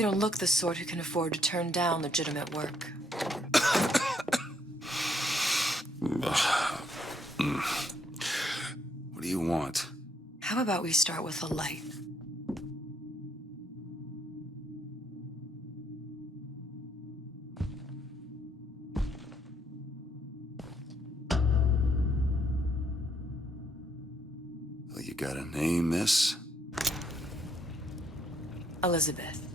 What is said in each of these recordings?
You don't look the sort who can afford to turn down legitimate work. What do you want? How about we start with a light? Well, you gotta name this? Elizabeth.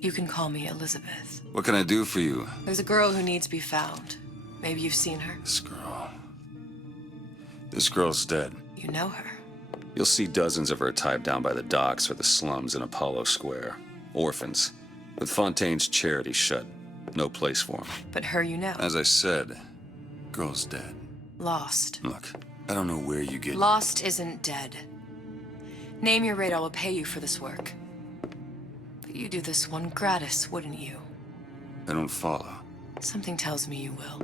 You can call me Elizabeth. What can I do for you? There's a girl who needs to be found. Maybe you've seen her. This girl. This girl's dead. You know her. You'll see dozens of her tied down by the docks or the slums in Apollo Square. Orphans. With Fontaine's charity shut. No place for them. But her you know. As I said, girl's dead. Lost. Look, I don't know where you get... Lost isn't dead. Name your rate, I will pay you for this work. But you do this one gratis, wouldn't you? I don't follow. Something tells me you will.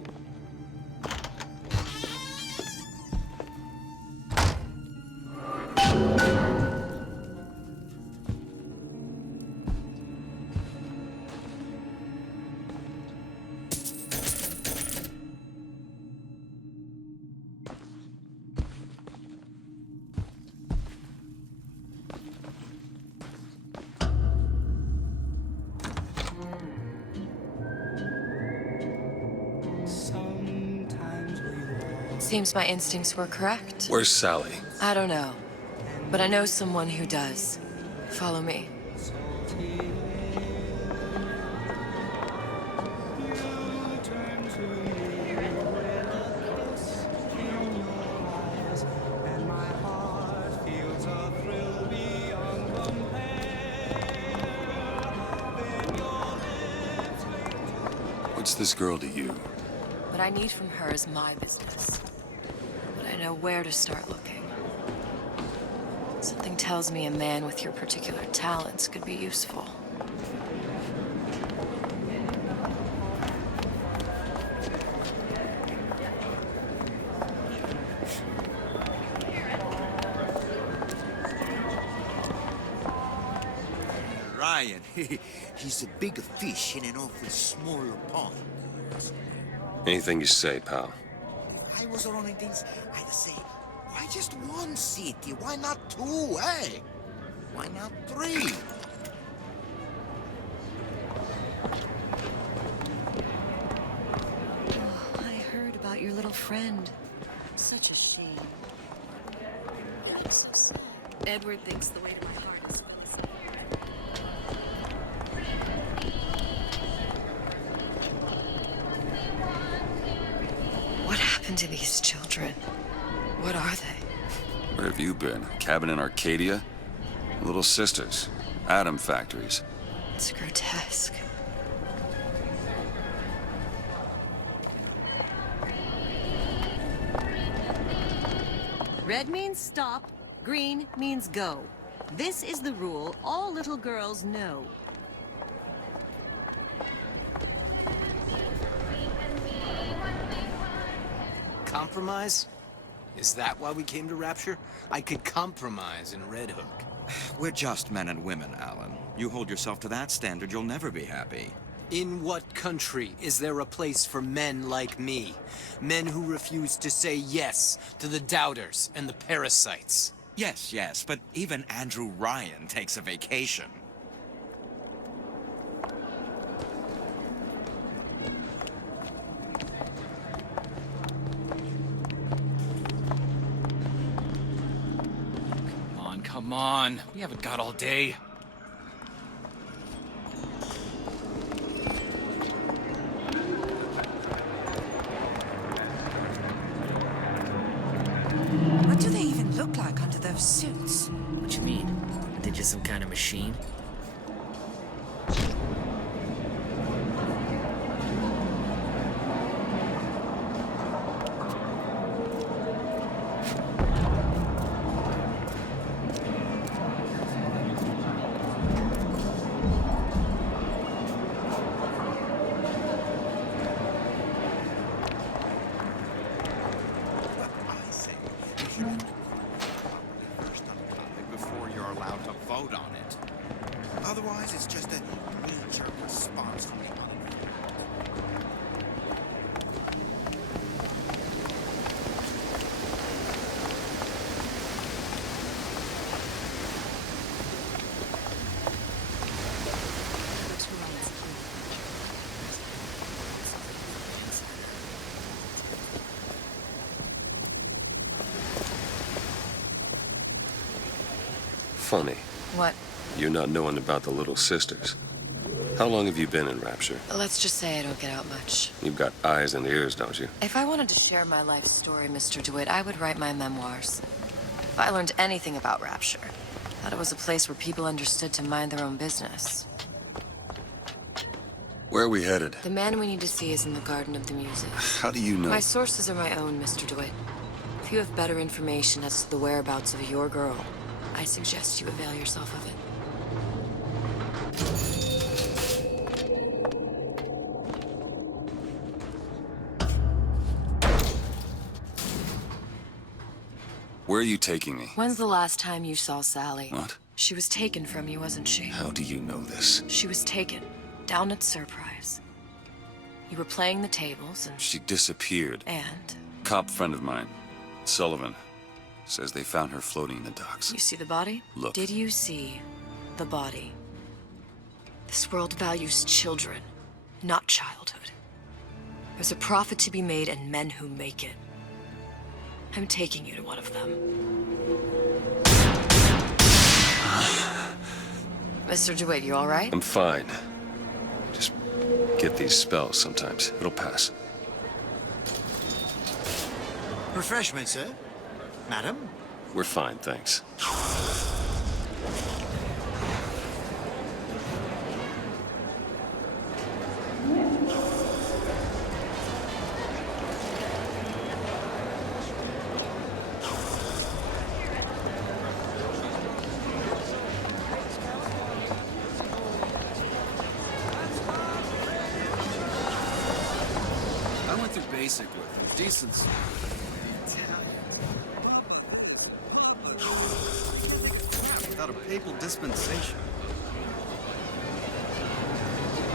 Seems my instincts were correct. Where's Sally? I don't know, but I know someone who does. Follow me. What's this girl to you? What I need from her is my business. But I know where to start looking. Something tells me a man with your particular talents could be useful. Ryan, he's a big fish in an awful small pond. Anything you say, pal. If I was running things, I'd say, why just one city? Why not two, eh? Why not three? Oh, I heard about your little friend. Such a shame. Edward thinks the way to my heart is what happened to these children? What are they? Where have you been? Cabin in Arcadia? Little sisters. Atom factories. It's grotesque. Red means stop, green means go. This is the rule all little girls know. Compromise? Is that why we came to Rapture? I could compromise in Red Hook. We're just men and women, Alan. You hold yourself to that standard, you'll never be happy. In what country is there a place for men like me? Men who refuse to say yes to the doubters and the parasites. Yes, but even Andrew Ryan takes a vacation. Come on, we haven't got all day. What do they even look like under those suits? What you mean? Are they just some kind of machine? out on it. Otherwise, it's just a knee-jerk response from the other. Funny, What? you're not knowing about the Little Sisters. How long have you been in Rapture? Let's just say I don't get out much. You've got eyes and ears, don't you? If I wanted to share my life story, Mr. DeWitt, I would write my memoirs. If I learned anything about Rapture, that it was a place where people understood to mind their own business. Where are we headed? The man we need to see is in the Garden of the Muses. How do you know? My sources are my own, Mr. DeWitt. If you have better information as to the whereabouts of your girl, I suggest you avail yourself of it. Where are you taking me? When's the last time you saw Sally? What? She was taken from you, wasn't she? How do you know this? She was taken, down at Surprise. You were playing the tables and... She disappeared. And? Cop friend of mine, Sullivan, says they found her floating in the docks. You see the body? Look. Did you see the body? This world values children, not childhood. There's a profit to be made and men who make it. I'm taking you to one of them. Mr. DeWitt, you all right? I'm fine. Just get these spells sometimes. It'll pass. Refreshment, sir? Madam? We're fine, thanks. I went through basic with decency. Without a papal dispensation.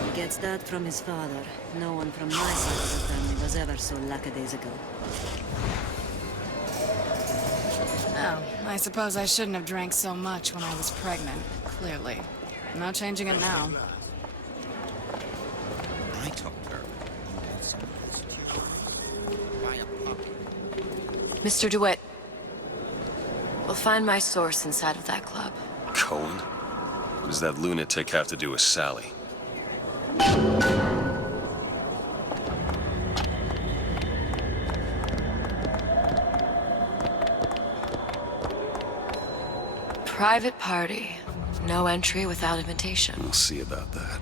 He gets that from his father. No one from my side of the family was ever so lackadaisical. Oh, I suppose I shouldn't have drank so much when I was pregnant, clearly. No changing it now. I told her. You want some of this juice? Buy a puppy. Mr. DeWitt, we'll find my source inside of that club. Cohen? What does that lunatic have to do with Sally? Private party. No entry without invitation. We'll see about that.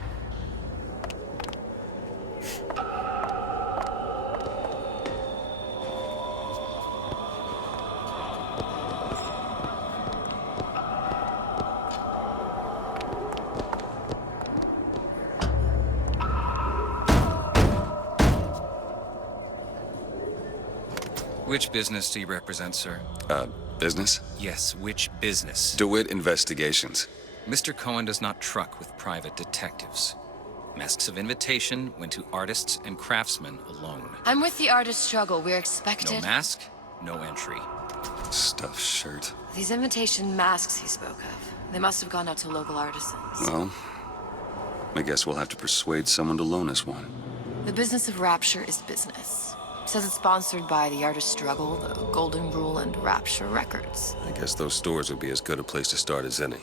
Which business do you represent, sir? Business? Yes, which business? DeWitt Investigations. Mr. Cohen does not truck with private detectives. Masks of invitation went to artists and craftsmen alone. I'm with the artist struggle. We're expected. No mask, no entry. Stuffed shirt. These invitation masks he spoke of. They must have gone out to local artisans. Well, I guess we'll have to persuade someone to loan us one. The business of Rapture is business. Says it's sponsored by the Artist Struggle, the Golden Rule, and Rapture Records. I guess those stores would be as good a place to start as any.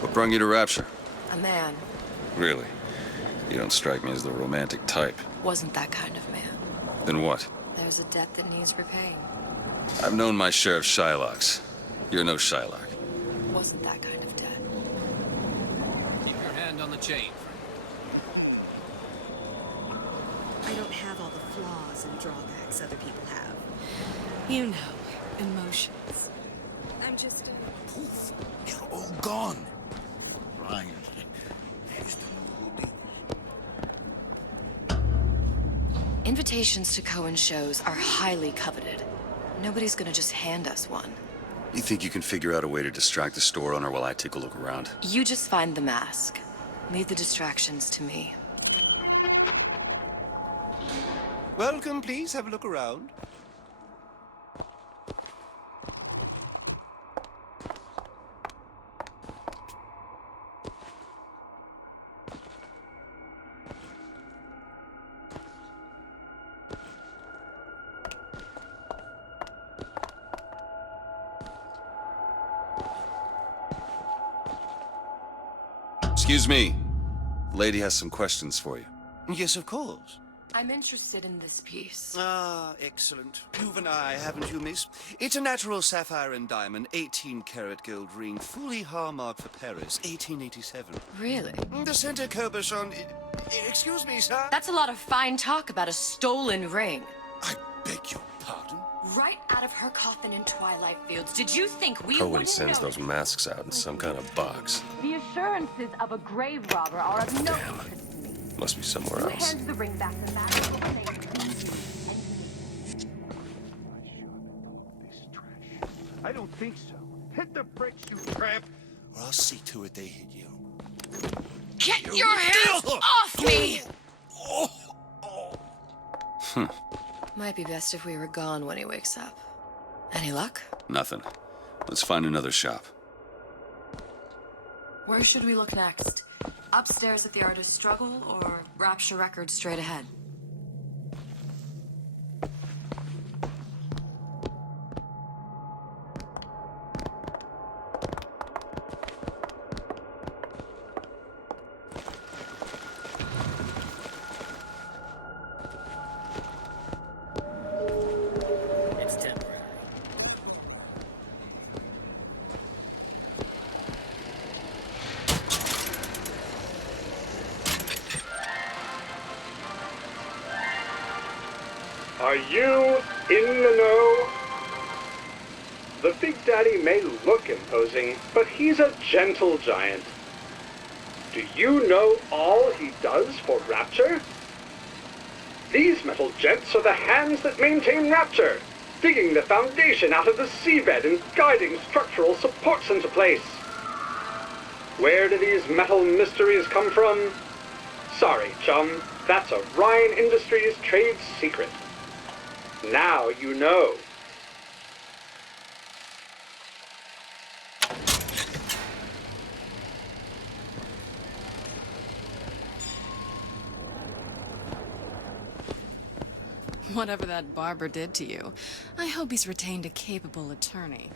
What brought you to Rapture? A man Really? You don't strike me as the romantic type. wasn't that kind of man. Then what? There's a debt that needs repaying. I've known my share of Shylocks. You're no Shylock. Wasn't that kind of debt. Keep your hand on the chain, I don't have all the flaws and drawbacks other people have. You know, emotions. I'm just... Poof! They're all gone. crying. She's the movie. Invitations to Cohen shows are highly coveted. Nobody's gonna just hand us one. You think you can figure out a way to distract the store owner while I take a look around? You just find the mask. Leave the distractions to me. Welcome, please have a look around. Excuse me. The lady has some questions for you. Yes, of course. I'm interested in this piece. Ah, excellent. You've an eye, haven't you, miss? It's a natural sapphire and diamond, 18-karat gold ring, fully hallmarked for Paris, 1887. Really? The center cabochon... Excuse me, sir? That's a lot of fine talk about a stolen ring. I beg your pardon? Right out of her coffin in Twilight Fields. Did you think we Cohen wouldn't sends notice? those masks out in some kind of box. The assurances of a grave robber are of no Damn. interest to me. Must be somewhere Who else. hands the ring back to Master? I don't think so. Hit the bricks, you tramp! Or I'll see to it they hit you. Get your hands off me! Might be best if we were gone when he wakes up. Any luck? Nothing. Let's find another shop. Where should we look next? Upstairs at the Artist's Struggle, or Rapture Records straight ahead? It's temporary. Are you in the know? The Big Daddy may look imposing, but he's a gentle giant. Do you know all he does for Rapture? These metal jets are the hands that maintain Rapture, digging the foundation out of the seabed and guiding structural supports into place. Where do these metal mysteries come from? Sorry, chum, that's a Ryan Industries trade secret. Now you know. Whatever that barber did to you, I hope he's retained a capable attorney.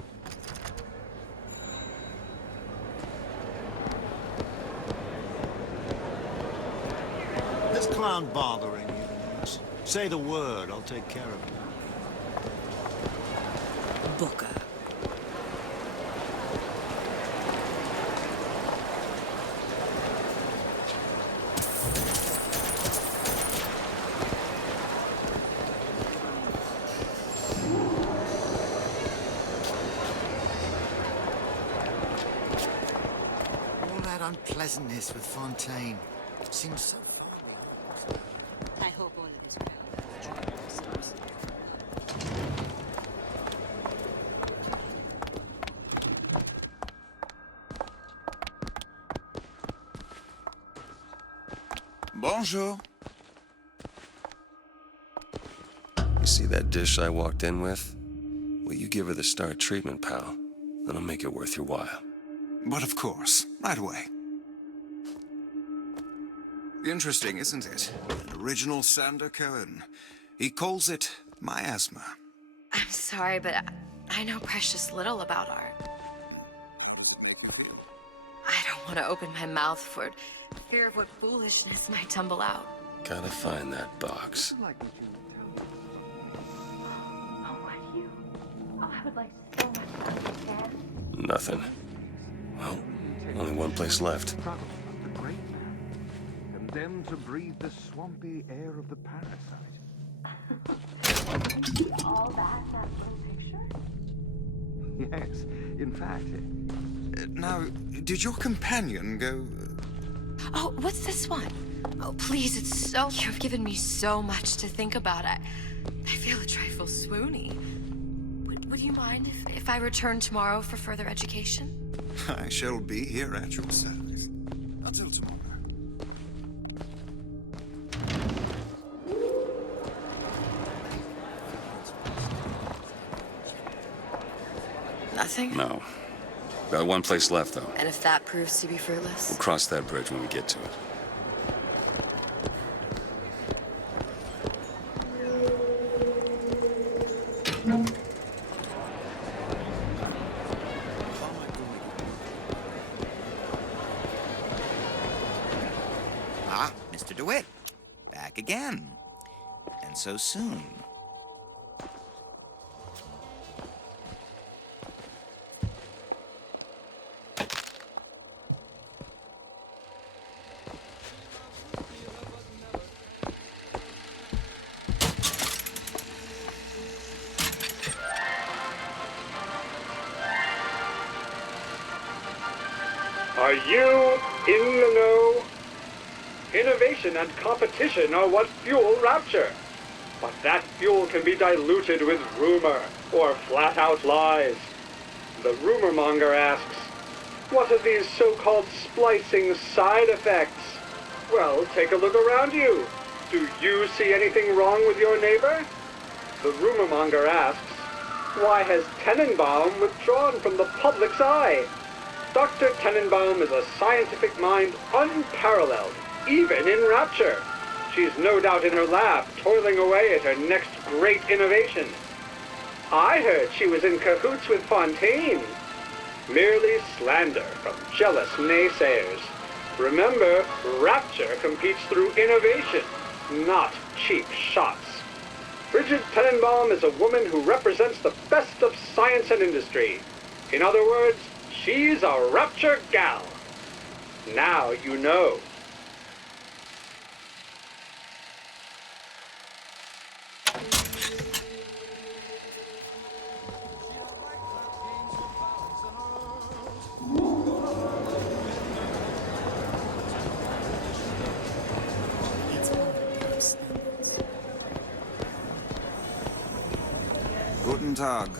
This clown bothering you? Say the word, I'll take care of it. Booker. All that unpleasantness with Fontaine seems so far. I hope all of this well. Enjoy yourselves. Bonjour. You see that dish I walked in with? Well, you give her the star treatment, pal. Then I'll make it worth your while. But of course, right away. Interesting, isn't it? An original Sander Cohen. He calls it miasma. I'm sorry, but I know precious little about art. I don't want to open my mouth for fear of what foolishness might tumble out. Gotta find that box. Oh, what you? Oh, I would like so much to understand. Nothing. Well, only one place left. The great man, condemned to breathe the swampy air of the parasite. All that little picture? Yes, in fact, Now, did your companion go... Oh, what's this one? Oh, please, it's so... You've given me so much to think about. I feel a trifle swoony. Would you mind if I return tomorrow for further education? I shall be here at your service. Until tomorrow. Nothing? No. Got one place left, though. And if that proves to be fruitless? We'll cross that bridge when we get to it. Ah, Mr. DeWitt. Back again. And so soon. Are you in the know? Innovation and competition are what fuel Rapture. But that fuel can be diluted with rumor or flat-out lies. The rumor monger asks, what are these so-called splicing side effects? Well, take a look around you. Do you see anything wrong with your neighbor? The rumor monger asks, why has Tenenbaum withdrawn from the public's eye? Dr. Tenenbaum is a scientific mind unparalleled, even in Rapture. She's no doubt in her lab, toiling away at her next great innovation. I heard she was in cahoots with Fontaine. Merely slander from jealous naysayers. Remember, Rapture competes through innovation, not cheap shots. Bridget Tenenbaum is a woman who represents the best of science and industry. In other words, she's a Rapture gal. Now you know. Guten Tag.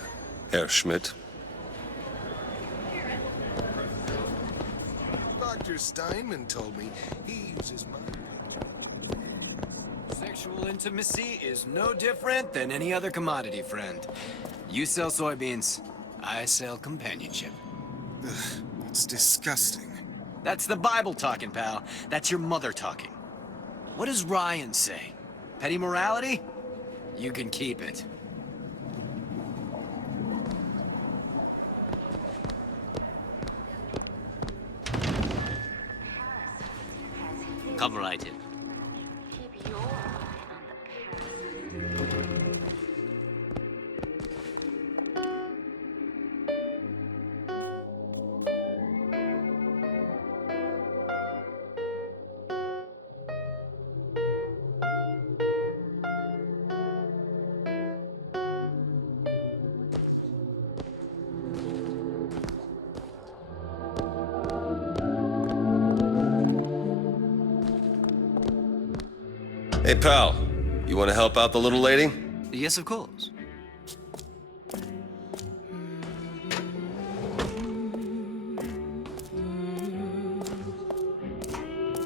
Herr Schmidt. Dr. Steinman told me he uses mind. Sexual intimacy is no different than any other commodity, friend. You sell soybeans, I sell companionship. Ugh, it's disgusting. That's the Bible talking, pal. That's your mother talking. What does Ryan say? Petty morality? You can keep it. Come right in. Keep your eye on the parrot. Hey, pal. You want to help out the little lady? Yes, of course.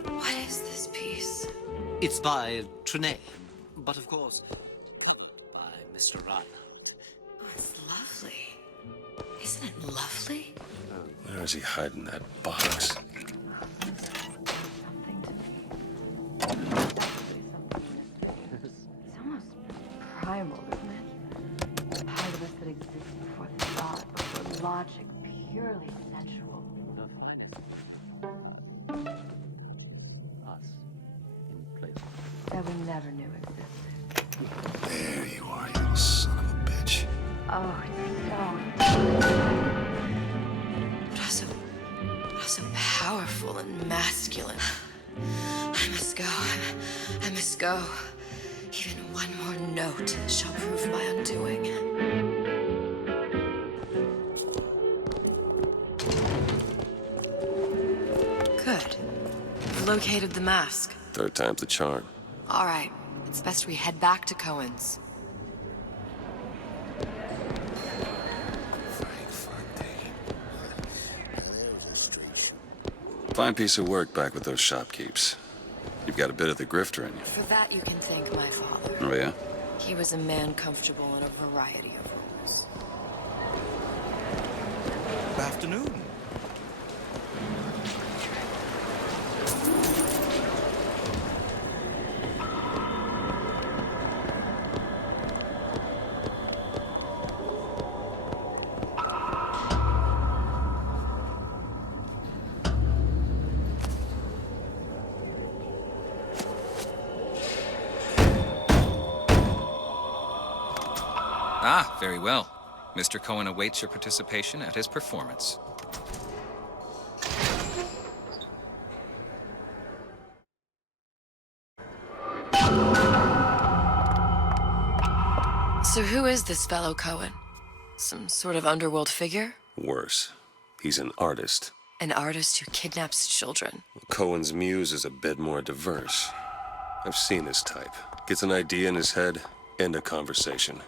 What is this piece? It's by Trenet, but of course, covered by Mr. Reinhardt. Oh, it's lovely. Isn't it lovely? Where is he hiding that box? It's almost primal, isn't it? The part of us that exists before thought, before logic, purely sensual. The finest. Us. In place. That we never knew existed. There you are, you little son of a bitch. Oh, it's so... But also powerful and masculine. I must go. I must go. Even one more note shall prove my undoing. Good. We've located the mask. Third time's the charm. All right. It's best we head back to Cohen's. Fine piece of work back with those shopkeepers. You've got a bit of the grifter in you. For that, you can thank my father. Oh, yeah? He was a man comfortable in a variety of roles. Good afternoon. Ah, very well. Mr. Cohen awaits your participation at his performance. So who is this fellow Cohen? Some sort of underworld figure? Worse. He's an artist. An artist who kidnaps children. Cohen's muse is a bit more diverse. I've seen this type. Gets an idea in his head, end a conversation.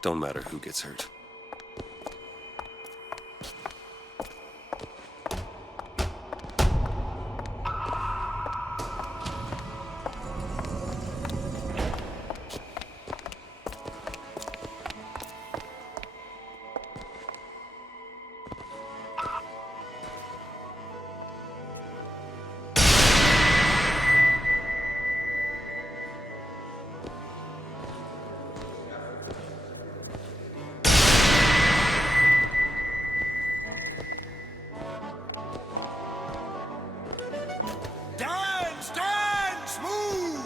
Don't matter who gets hurt. Dance, dance, move!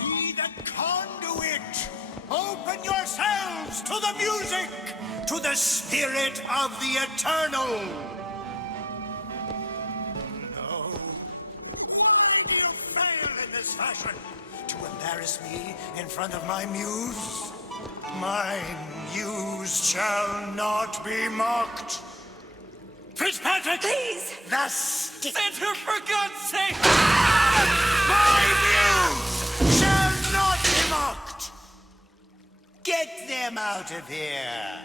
Be the conduit! Open yourselves to the music, to the spirit of the eternal! No. Why do you fail in this fashion? To embarrass me in front of my muse? My muse shall not be mocked. Fitzpatrick! Please! The stick! Center, for God's sake! My muse shall not be mocked! Get them out of here!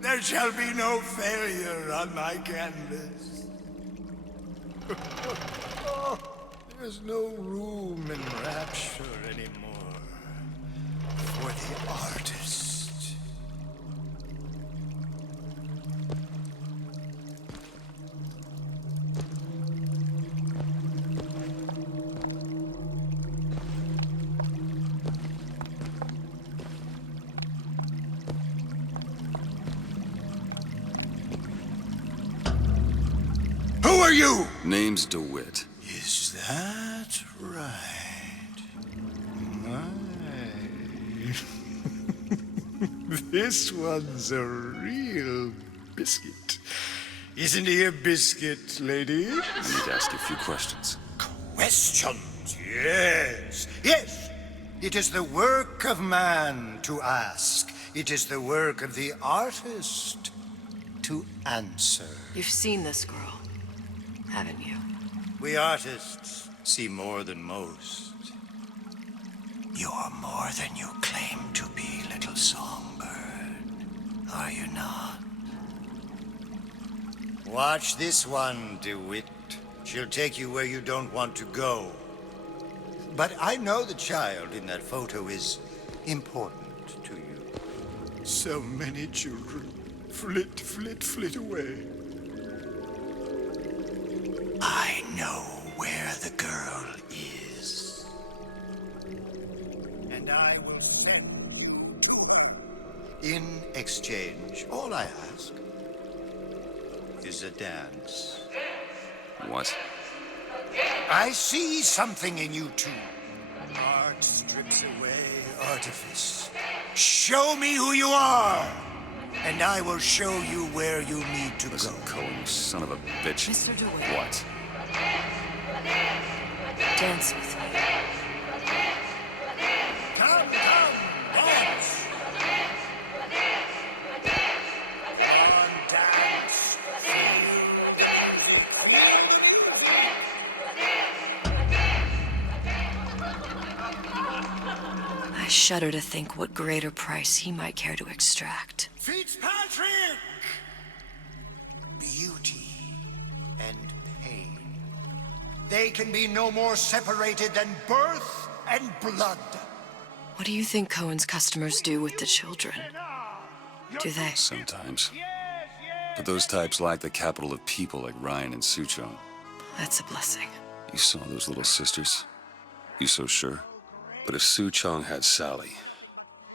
There shall be no failure on my canvas. There's no room in rapture anymore for the artist. Who are you? Name's DeWitt. Is that right? My. This one's a real biscuit. Isn't he a biscuit, lady? I need to ask you a few questions. Questions, yes. Yes. It is the work of man to ask. It is the work of the artist to answer. You've seen this girl, haven't you? We artists see more than most. You're more than you claim to be, little songbird. Are you not? Watch this one, DeWitt. She'll take you where you don't want to go. But I know the child in that photo is important to you. So many children flit, flit, flit away. I know where the girl is. And I will send to her. In exchange, all I ask is a dance. What? I see something in you two. Art strips away artifice. Show me who you are, and I will show you where you need to Listen, go. Cohen, you son of a bitch. Mr. DeWitt. What? Dance with me. Come, dance! On, dance, feel. I shudder to think what greater price he might care to extract. Fitzpatrick! Beauty and pain. They can be no more separated than birth and blood. What do you think Cohen's customers do with the children? Do they? Sometimes. But those types lack the capital of people like Ryan and Suchong. That's a blessing. You saw those little sisters? You so sure? But if Suchong had Sally,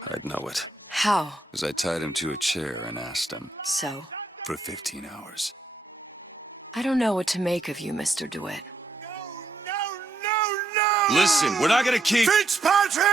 I'd know it. How? As I tied him to a chair and asked him. So? For 15 hours. I don't know what to make of you, Mr. DeWitt. Listen, we're not gonna keep... Fitzpatrick!